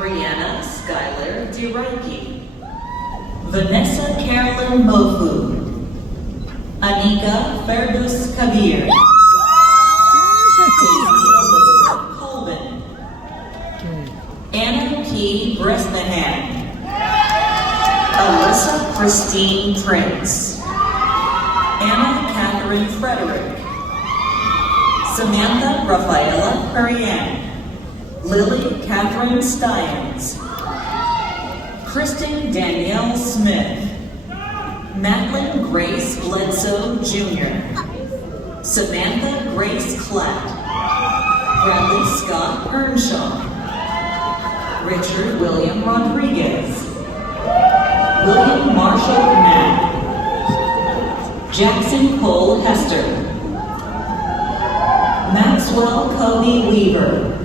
Brianna Skylar DeReiki, Vanessa Carolyn Mofu, Anika Ferdous Kabir, Daisy Elizabeth Colvin, Anna P. Bresnahan, Alyssa Christine Prince, Anna Catherine Frederick, Samantha Rafaela Perian, Lily Catherine Stiens, Kristen Danielle Smith, Madeline Grace Bledsoe Jr., Samantha Grace Klatt, Bradley Scott Earnshaw, Richard William Rodriguez, William Marshall Mack, Jackson Cole Hester, Maxwell Cody Weaver,